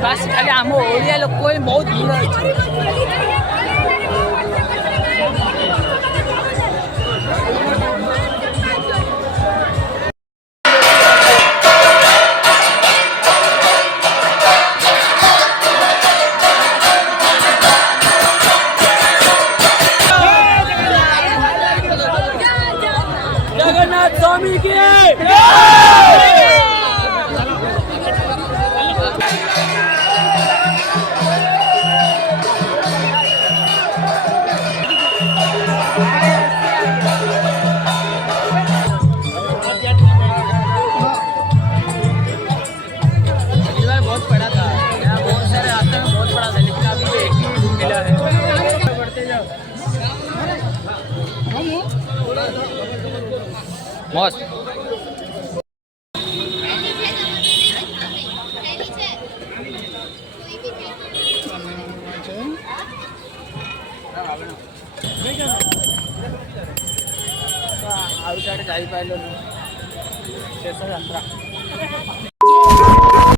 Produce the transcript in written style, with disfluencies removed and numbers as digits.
ବାସ୍ ଖାଲି ଆମ ଓଡ଼ିଆ ଲୋକ ହିଁ ବହୁତ ଭିଡ଼ ଅଛି। जगन्नाथ स्वामी की बहुत बड़ा था, यहाँ बहुत सारे आते हैं, बहुत बड़ा था, लेकिन अभी एक ही मिला है। बढ़ते जाओ मस्त। आउट साइड जाई पाइलो शेष यात्रा।